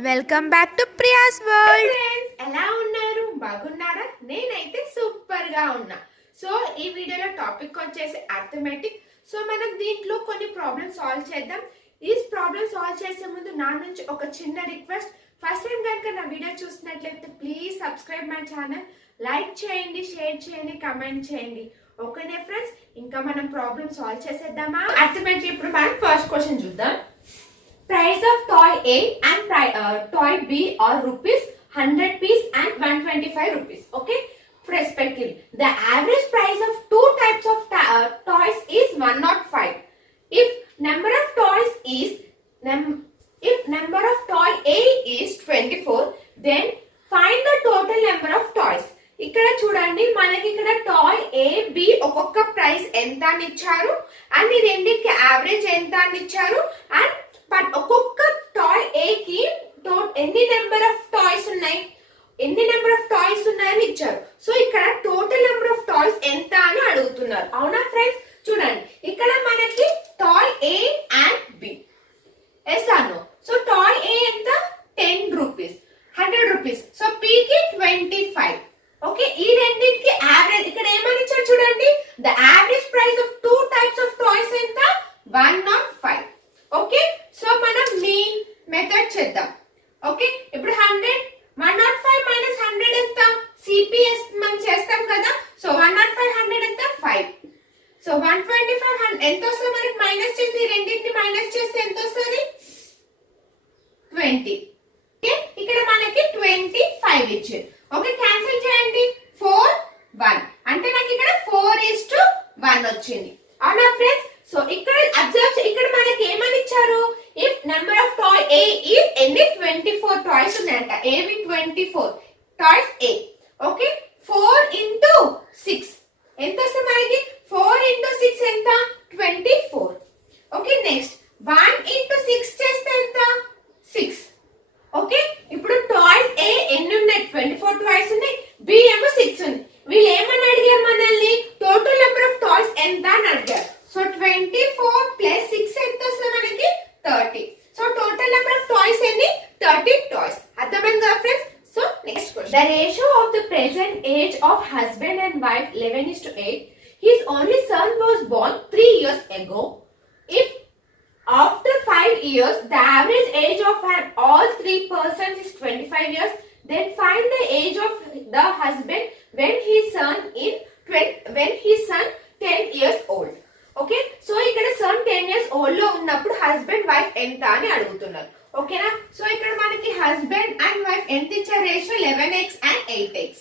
Welcome back to Priya's world. ఎలా ఉన్నారు? బాగున్నారా? నేనైతే సూపర్ గా ఉన్నా. సో ఈ వీడియోలో టాపిక్ వచ్చేసి అర్థమెటిక్. సో మనం దీంట్లో కొన్ని ప్రాబ్లమ్స్ సాల్వ్ చేద్దాం. ఈ ప్రాబ్లమ్ సాల్వ్ చేసే ముందు నా నుంచి ఒక చిన్న రిక్వెస్ట్. ఫస్ట్ టైం కనుక నా వీడియో చూసినట్లయితే please subscribe my channel, like చేయండి, షేర్ చేయండి, కమెంట్ చేయండి. ఓకేనే ఫ్రెండ్స్, ఇంకా మనం ప్రాబ్లమ్ సాల్వ్ చేసేద్దామా? అర్థమెటిక్ ఇప్పుడు మనం ఫస్ట్ క్వశ్చన్ చూద్దాం. Price of toy A and toy B are rupees 100 piece and 125 rupees. Okay, respectively. The average price of two types of toys is 105. If number of toys is if number of toy A is 24, then find the total number of toys. ఇక్కడ చూడండి, మనకి ఇక్కడ toy A B ఒక్కొక్క price ఎంత అని ఇచ్చారు and ఈ రెండింటికి యావరేజ్ ఎంత అని ఇచ్చారు అండ్ ఒక్కొక్క టాయ్ ఏ కి ఎన్ని నెంబర్ ఆఫ్ టాయ్స్ ఉన్నాయని ఇచ్చారు. సో ఇక్కడ టోటల్ నెంబర్ ఆఫ్ టాయ్స్ ఎంత అని అడుగుతున్నారు. అవునా ఫ్రెండ్స్? చూడండి, ఇక్కడ మనకి toy A and B. S అను. సో టాయ్ ఏ ఎంత? 10 రూపీస్, 100 రూపీస్. సో పి కి 25. ఓకే, ఈ రెండింటికి యావరేజ్ ఇక్కడ ఏమని ఇచ్చారు చూడండి. The average price of two types of toys ఎంత? 105. ఓకే, సో మనం మీన్ మెథడ్ చేద్దాం. ఓకే, ఇప్పుడు 105 మైనస్ 100 ఎంత? సిపిఎస్ మనం చేస్తాం కదా. సో 105 100 ఎంత? 5. సో 125 ఎంత వస్తుంది మనకి? మైనస్ చేసి రెండింటిని మైనస్ చేస్తే ఎంత వస్తుంది? 20. ఓకే, ఇక్కడ మనకి 25 ఇచ్చారు. ఓకే, క్యాన్సిల్ చేయండి. 4 1 అంటే నాకు ఇక్కడ 4:1 వచ్చింది. అవునా ఫ్రెండ్స్? సో ఇక్కడ అబ్జర్వ్, ఇక్కడ మనకి ఏమని ఇచ్చారు? If number of toy A is ఎన్ని? 24 టాయ్స్ ఉన్నాయంట. ఏవి? 24 టాయ్స్ ఏ. ఓకే, 4 into 6 ఎంత వస్తుంది మనకి? 4 into 6 ఎంత? 24. ఓకే, నెక్స్ట్ 1 into 6 చేస్తే ఎంత? 6. ఓకే, ఇప్పుడు టాయ్స్ ఏ ఎన్ని ఉన్నాయి? 24 టాయ్స్ ఉన్నాయి. బి ఏమో 6 ఉంది. వీళ్ళు ఏమని అడిగారు మనల్ని? టోటల్ నెంబర్ ఆఫ్ టాయ్స్ ఎంత అని అడిగారు. సో 24 plus 6 ఎంత వస్తుంది మనకి? 30. So total number of toys ఎన్ని? 30 టాయ్స్. అర్థమైంది కదా friends? So next question. The ratio of the present age of husband and wife 11:8. His only son was born 3 years ago. If after 5 years the average age of all three persons is 25 years, then find the age of the husband when his son 10 years old. Okay, so ఇక్కడ sun 10 years old లో ఉన్నప్పుడు husband wife ఎంత అని అడుగుతున్నారు. ఓకేనా? So ఇక్కడ మనకి husband and wife ఎంత ఇచ్చారు? Ratio 11x and 8x.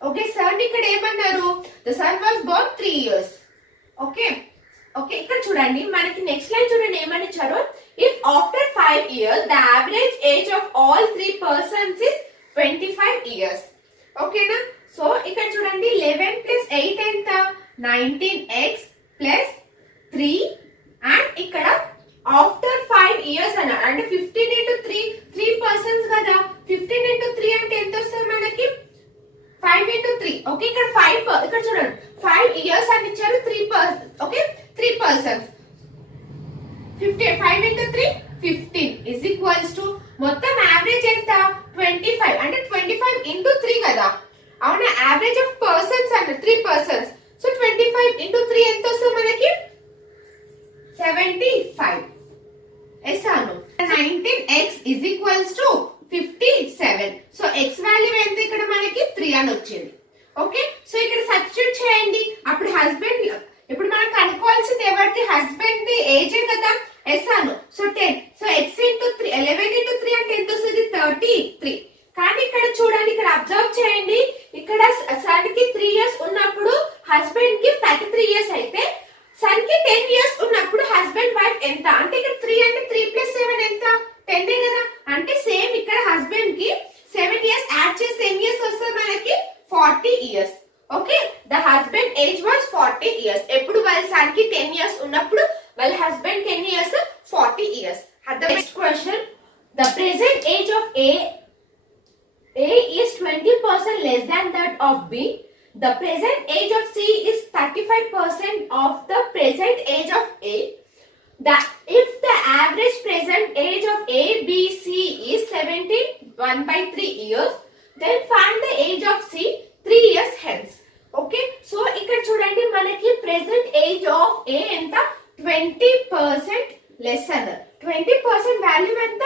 Okay, son ఇక్కడ ఏమన్నారు? The son was born 3 years. Okay okay, ఇక్కడ చూడండి, మనకి నెక్స్ట్ లైన్ చూడండి ఏమని ఇచ్చారు. If after 5 years the average age of all 3 persons is 25 years. ఓకేనా? సో ఇక్కడ చూడండి, 11 plus 8 ఎంత? 19x plus 3 అండ్ ఇక్కడ ఆఫ్టర్ 5 years అన్నారు. అంటే 15 into 3 persons కదా. 15 into 3 అంటే ఎంత వస్తుంది మనకి? 5 into 3. ఓకే, ఇక్కడ 5 ఇక్కడ చూడండి 5 years అని ఇచ్చారు. 3 persons. Okay, 3 persons. 5 into 3 15 is equals to మొత్తం యావరేజ్ ఎంత? 25. అంటే 25 into 3 కదా. అవునా? యావరేజ్ ఆఫ్ పర్సన్స్ అన్న 3 persons. సో 25 into 3 ఎంత వస్తుంది మనకి? 75. ఎస్ అను. 19x is equals to 57. So x value ఎంత ఇక్కడ మనకి? 3 అని వచ్చింది. ఓకే, సో ఇక్కడ సబ్స్టిట్యూట్ చేయండి. అప్పుడు హస్బెండ్, ఇప్పుడు మనం కనుక్కోవాల్సింది ఎవరికి? హస్బెండ్ ది ఏజ్ కదా. ఎస్ అను. So 10. So x into 3 11 into 3 అంటే ఎంత వస్తుంది? 33. కానీ ఇక్కడ చూడండి, ఇక్కడ అబ్జర్వ్ చేయండి, ఇక్కడ సన్ కి 3 years ఉన్నప్పుడు హస్బెండ్ కి 33 years అయితే సన్ కి 10 years ఉన్నప్పుడు హస్బెండ్ వైఫ్ ఎంత? అంటే ఇక్కడ 3 అంటే 3 plus 7 ఎంత? 10 కదా. అంటే సేమ్ ఇక్కడ హస్బెండ్ కి 7 years యాడ్ చేస్తే ఎన్ని ఇయర్స్ వస్తుంది మనకి? 40 years. Okay, the husband age was 40 years. ఎప్పుడు వాళ్ళ సన్ కి 10 years ఉన్నప్పుడు వాళ్ళ హస్బెండ్ కి ఎన్ని years? 40 years. Next question. The present age of A is 20% less than that of B. The present age of C is 35% of the present age of A. If the average present age of A, B, C is 17 1/3 years. Then find the age of C 3 years hence. Okay so ఇక్కడ చూడండి మనకి present age of ఏ ఎంత 20% less అన్నారు 20% value ఎంత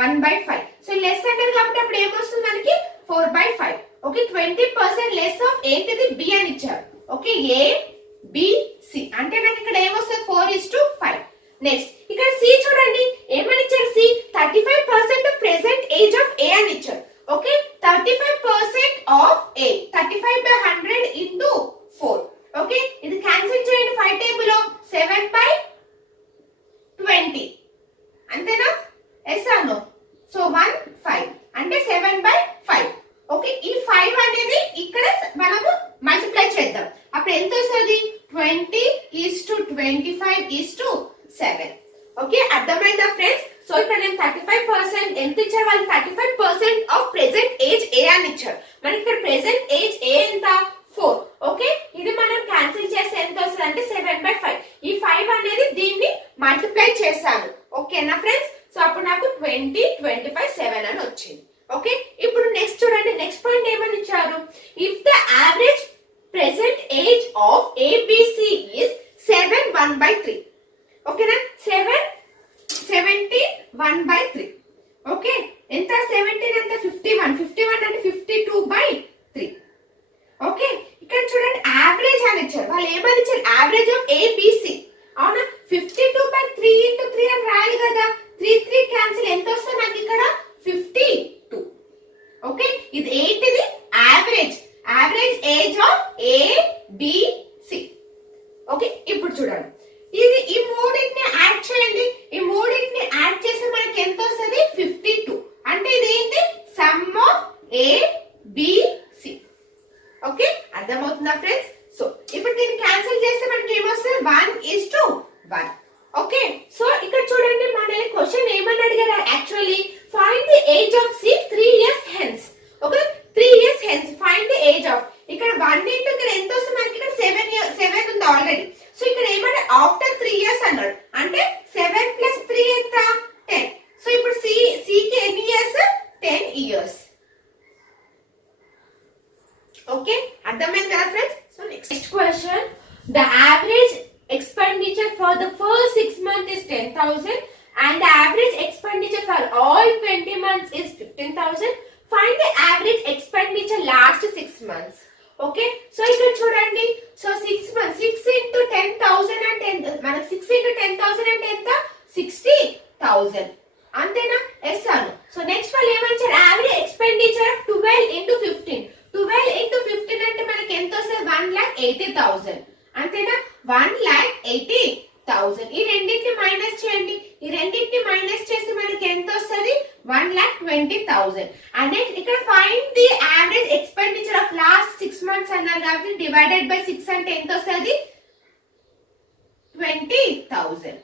1/5 so less అన్నారు కాబట్టి అప్పుడు ఏమొస్తుంది మనకి 4/5 ఓకే 20% లెస్ ఆఫ్ ఏంటిది బి అని ఇచ్చారు ఓకే ఏ బి సి అంటే నాకు ఇక్కడ ఏమొస్తుంది 4:5 నెక్స్ట్ ఇక్కడ సి చూడండి ఏమని ఇచ్చారు C 35% of present age of A అని ఇచ్చారు okay 35% of A 35/100 into 4 okay ఇది క్యాన్సిల్ చేయండి 5 టేబుల్ లో 7/20 అంతేనా ఎస్ ఆర్ నో సో 1 5 అంటే 7/5 ఓకే ఈ 5 అనేది ఇక్కడ మనము మల్టిప్లై చేద్దాం అప్పుడు ఎంత వస్తుంది 20:25:7 ఓకే అర్థమైందా ఫ్రెండ్స్ సో ఇక్కడ నేను 35% ఎంత ఇచ్చారు వాళ్ళు 35% ఆఫ్ ప్రెసెంట్ ఏజ్ ఏ అని ఇచ్చారు మనకి ఇక్కడ ప్రెసెంట్ ఏజ్ ఏ ఎంత 4 ఓకే ఇది మనం క్యాన్సిల్ చేస్తే ఎంత వస్తుంది అంటే 7/5 ఈ 5 అనేది దీన్ని మల్టిప్లై చేశాను ఓకేనా ఫ్రెండ్స్ సో అప్పుడు నాకు 20:25:7 అని వచ్చింది ఓకే ఇప్పుడు నెక్స్ట్ చూడండి నెక్స్ట్ పాయింట్ ఏమని ఇచ్చారు if the average present age of ABC is 7/1/3 ఓకేనా 71/3 ఓకే ఎంత 17 ఎంత 51 అంటే 52/3 ఓకే ఇక్కడ చూడండి యావరేజ్ అని ఇచ్చారు వాళ్ళు ఏమని ఇచ్చారు యావరేజ్ ఆఫ్ ఏబిసి అవునా 52/3 into 3 అని రాయాలి కదా 3 క్యాన్సిల్ ఎంత వస్తుంది నాకు ఇక్కడ 52 ఓకే ఇది ఏంటిది average age of ABC okay ఇప్పుడు చూడండి ఇది ఈ మూడింటిని యాడ్ చేయండి ఈ మూడింటిని యాడ్ చేస్తే మనకి ఎంత వస్తుంది 52 అంటే ఇది ఏంటి sum of A B C okay అర్థమవుతుందా ఫ్రెండ్స్ సో ఇప్పుడు దీన్ని క్యాన్సిల్ చేస్తే మనకి ఏమొస్తుంది 1:1 ఓకే సో ఇక్కడ చూడండి మన క్వశ్చన్ ఏమని అడిగారు actually find the age of C 3 years hence okay 3 years hence find the age of ఇక్కడ 1 into ఇక్కడ ఎంత వస్తుంది మనకి ఇక్కడ 7 ఉంది ఆల్రెడీ సో ఇక్కడ ఏమంటే ఆఫ్టర్ 3 years అన్నాడు అంటే 7 + 3 ఎంత 10 సో ఇప్పుడు సి కి ఎన్ని ఇయర్స్ 10 years ఓకే అర్థమైంది కదా friends so next question the average expenditure for the first 6 months is 10,000 and the average expenditure for all 20 months is 15,000 find the average expenditure last 6 months okay so ఇక్కడ చూడండి so 6 months 6 into 10,000 అంటే మనకి 6 into 10,000 అంటే ఎంత 60,000 అంతేనా yes అను so next వాళ్ళు ఏమంటారు average expenditure of 12 into 15 12 into 15 అంటే మనకి ఎంత వస్తుంది 1,80,000 అంతేనా 1,80,000 ఈ రెండింటిని మైనస్ చేయండి ఈ రెండింటిని మైనస్ చేస్తే మనకి ఎంత వస్తుంది 1,20,000 అండ్ ఇక్కడ find the average expenditure of last 6 months అన్నారు కాబట్టి డివైడెడ్ బై 6 అంటే ఎంత వస్తుంది 20,000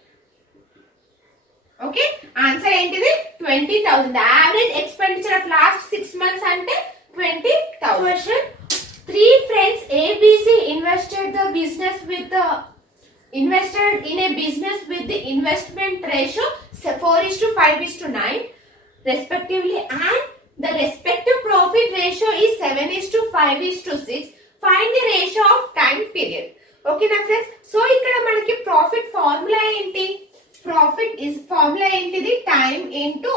ఓకే ఆన్సర్ ఏంటిది 20,000 the average expenditure of last 6 months అంటే 20,000 Three friends ABC invested in a business with the investment ratio 4:5:9 respectively and the respective profit ratio is 7:5:6 find the ratio of time period okay na friends so ikkada manaki profit formula enti formula ఏంటిది time into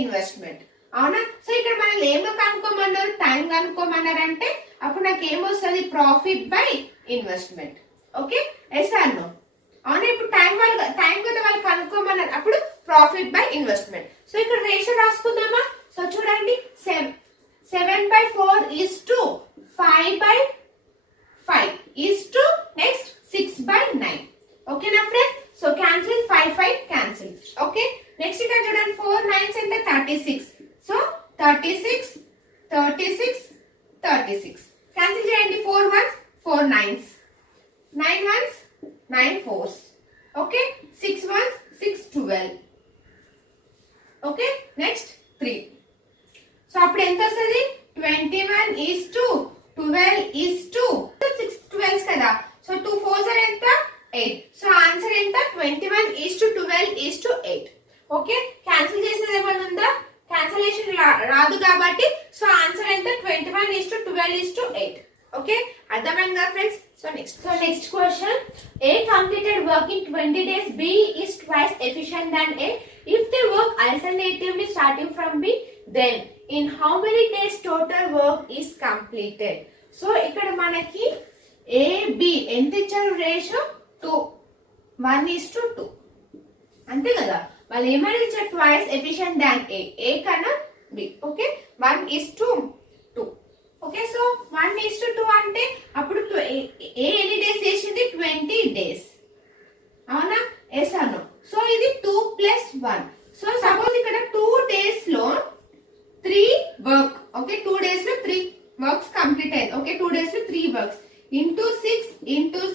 investment అవునా so ఇక్కడ మనం ఏమో కనుక్కోమన్నారు time కనుక్కోమన్నారు అంటే అప్పుడు నాకు ఏమొస్తుంది profit by investment okay yes or no అవునా ఇప్పుడు టైం కదా వాళ్ళు కనుక్కోమన్నారు అప్పుడు ప్రాఫిట్ బై ఇన్వెస్ట్మెంట్ సో ఇక్కడ రేషియో రాసుకుందామా సో చూడండి 7/4 is to 5/5 is to next 6/9 okay నా friends so cancel 5 cancel okay next ఇక్కడ చూడండి 4 9s అంటే 36 సో 36 క్యాన్సిల్ చేయండి 4 1s 4 9s 9 1s 9 4s okay 6 1s 6 12 okay next 3 so అప్పుడు ఎంత వస్తుంది 21 is to 12 is to 6 12s కదా సో 2 4s are ఎంత 8 సో ఆన్సర్ ఎంత 21 is to 12 is to 8 okay cancel చేసేది ఏమైనా ఉందా క్యాన్సిలేషన్ కాదు కాబట్టి సో ఆన్సర్ ఎంత 21:12:8. ఓకే, అర్థమైంది కదా friends? So next question, A completed work in 20 days, B is twice efficient than A. If they work alternatively starting from B, then in how many days total work is completed? So ఇక్కడ మనకి A B ఎంత ఇచ్చారు ratio? 2, 1:2. అంతే కదా, వాళ్ళు ఏమైనా ఇచ్చారు twice efficient దాన్ ఏ కన్నా బి. ఓకే, 1:2. ఓకే, సో 1:2 అంటే అప్పుడు ఏ ఎన్ని డేస్ చేసింది? 20 డేస్. అవునా? ఎస్ అను. సో ఇది 2 + 1. సో సపోజ్ ఇక్కడ 2 డేస్ లో 3 వర్క్. ఓకే, 2 డేస్ లో 3 వర్క్స్ కంప్లీట్ అయింది. ఓకే, 2 డేస్ లో 3 వర్క్స్ ఇంటూ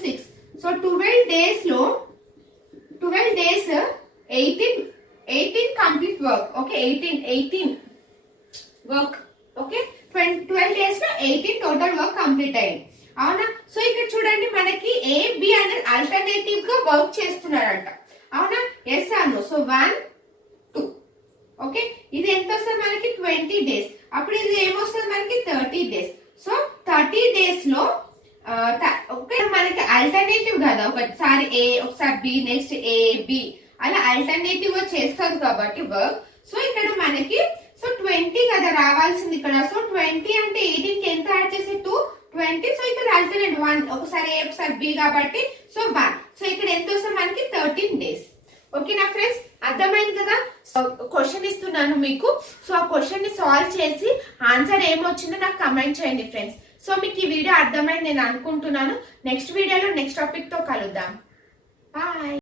6. సో 12 డేస్ లో 12 days 18 complete work. Okay, 18 work. Okay, 12 days లో 18 టోటల్ వర్క్ కంప్లీట్ అయింది. అవునా? సో ఇక్కడ చూడండి మనకి ఏ బి అనేది ఆల్టర్నేటివ్ గా వర్క్ చేస్తున్నారంట. అవునా? ఎస్ అను. సో 1 2. ఓకే, ఇది ఎంత వస్తుంది మనకి? 20 డేస్. అప్పుడు ఇది ఏమొస్తుంది మనకి? 30 డేస్. సో 30 డేస్ లో ఓకే మనకి ఆల్టర్నేటివ్ కదా, ఒకసారి ఏ ఒకసారి బి నెక్స్ట్ ఏ బి అలా ఆల్టర్నేటివ్ గా చేస్తారు కాబట్టి వర్క్. సో ఇక్కడ మనకి సో 20 కదా రావాల్సింది ఇక్కడ. సో 20 అంటే 18 కి ఎంత యాడ్ చేసి 2 20. సో ఇక్కడ ఆల్టర్నేటివ్ 1 ఒకసారి ఏ ఒకసారి బి కాబట్టి సో 1. సో ఇక్కడ ఎంత వస్తుంది మనకి? 13 డేస్. ఓకేనా ఫ్రెండ్స్, అర్థమైంది కదా? సో క్వశ్చన్ ఇస్తున్నాను మీకు. సో ఆ క్వశ్చన్ ని సాల్వ్ చేసి ఆన్సర్ ఏమొచ్చిందో నాకు కమెంట్ చేయండి ఫ్రెండ్స్. సో మీకు ఈ వీడియో అర్థమైంది నేను అనుకుంటున్నాను. నెక్స్ట్ వీడియోలో నెక్స్ట్ టాపిక్ తో కలుద్దాం. బాయ్.